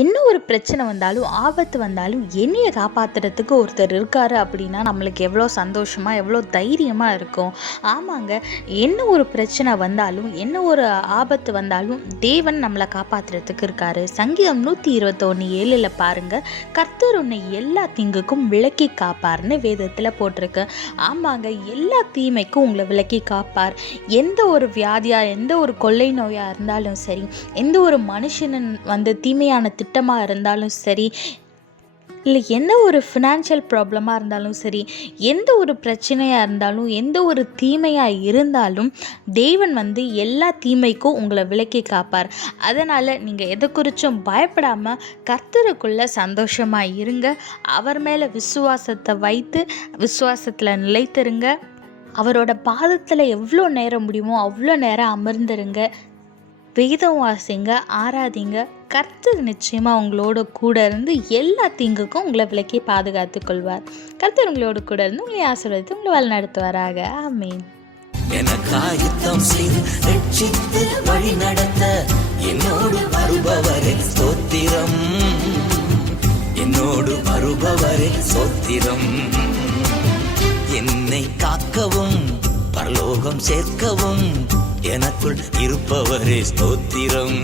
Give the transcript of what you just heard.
என்ன ஒரு பிரச்சனை வந்தாலும், ஆபத்து வந்தாலும் என்னைய காப்பாத்துறதுக்கு ஒருத்தர் இருக்காரு அப்படின்னா, நம்மளுக்கு எவ்வளோ சந்தோஷமா, எவ்வளோ தைரியமா இருக்கும். ஆமாங்க. என்ன ஒரு பிரச்சனை வந்தாலும், என்ன ஒரு ஆபத்து வந்தாலும், தேவன் நம்மளை காப்பாத்துறதுக்கு இருக்காரு. சங்கீதம் 121:7 பாருங்க, கர்த்தர் உன்னை எல்லா தீங்குக்கும் விலக்கி காப்பார்னு வேதத்தில் போட்டிருக்கு. ஆமாங்க, எல்லா தீமைக்கும் உங்களை விலக்கி காப்பார். எந்த ஒரு வியாதியா, எந்த ஒரு கொள்ளை நோயா இருந்தாலும் சரி, எந்த ஒரு மனுஷன் தீமையான திட்டமாக இருந்தாலும் சரி, இல்லை என்ன ஒரு ஃபினான்ஷியல் ப்ராப்ளமாக இருந்தாலும் சரி, எந்த ஒரு பிரச்சனையாக இருந்தாலும், எந்த ஒரு தீமையாக இருந்தாலும், தேவன் எல்லா தீமைக்கும் உங்களை விலக்கி காப்பார். அதனால் நீங்கள் எதை குறித்தும் பயப்படாமல் கர்த்தருக்குள்ளே சந்தோஷமாக இருங்க. அவர் மேலே விசுவாசத்தை வைத்து விசுவாசத்தில் நிலைத்திருங்க. அவரோட பாதத்தில் எவ்வளோ நேரம் முடியுமோ அவ்வளோ நேரம் அமர்ந்துருங்க. வேதம் வாசிங்க, ஆராதிங்க. கர்த்தர் நிச்சயமாக உங்களோட கூட இருந்து எல்லா தீங்குக்கும் உங்களை விலக்கி பாதுகாத்து கொள்வார். கர்த்தர் உங்களோட கூட இருந்து உங்களை ஆசீர்வதித்து உங்களை வழி நடத்துவாராக. ஆமீன். எனக்காயுத்தம் செய்து ரட்சித்து வழி நடத்த என்னோடு வருபவரே ஸ்தோத்திரம், என்னோடு வருபவரே ஸ்தோத்திரம். என்னை காக்கவும் பரலோகம் சேர்க்கவும் எனக்குள் இருப்பவரே ஸ்தோத்திரம்.